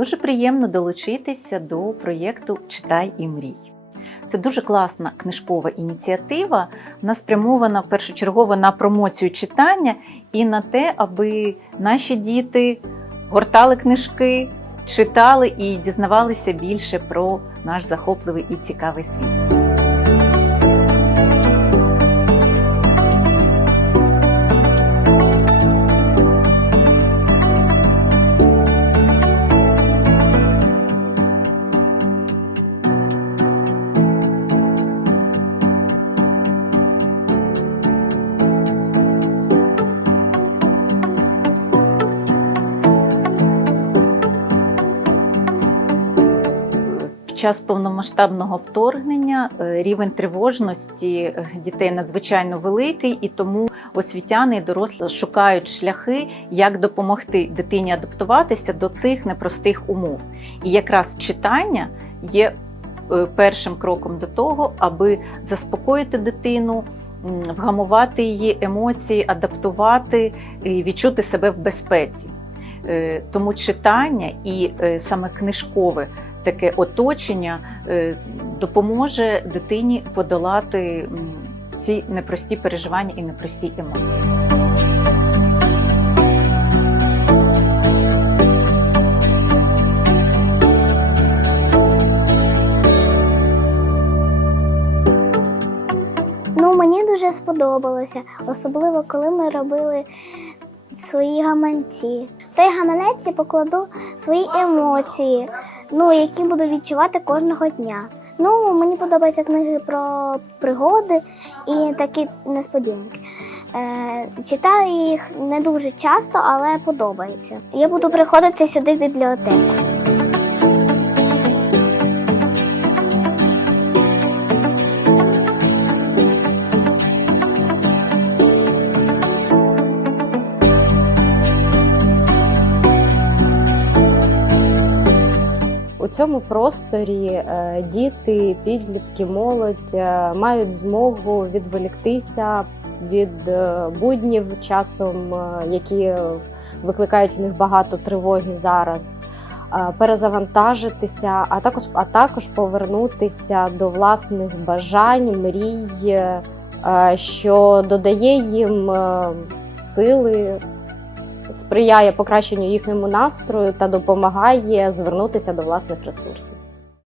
дуже приємно долучитися до проєкту Читай і мрій. Це дуже класна книжкова ініціатива. Вона спрямована першочергово на промоцію читання і на те, аби наші діти гортали книжки, читали і дізнавалися більше про наш захопливий і цікавий світ. Час повномасштабного вторгнення е, рівень тривожності е, дітей надзвичайно великий, і тому освітяни і дорослі шукають шляхи, як допомогти дитині адаптуватися до цих непростих умов. І якраз читання є е, першим кроком до того, аби заспокоїти дитину. Вгамувати її емоції, адаптувати і відчути себе в безпеці. Е, Тому читання і е, саме книжкове таке оточення е, допоможе дитині подолати ці непрості переживання і непрості емоції. Ну, мені дуже сподобалося, особливо коли ми робили свої гаманці. В той гаманець я покладу свої емоції, ну, які буду відчувати кожного дня. Ну, мені подобаються книги про пригоди і такі несподіванки. Е, читаю їх не дуже часто, але подобається. Я буду приходити сюди в бібліотеку. Цьому просторі е, діти, підлітки, молодь е, мають змогу відволіктися від е, буднів часом, які викликають в них багато тривоги зараз, перезавантажитися, а також, а також повернутися до власних бажань, мрій, що додає їм сили сприяє покращенню їхньому настрою та допомагає звернутися до власних ресурсів.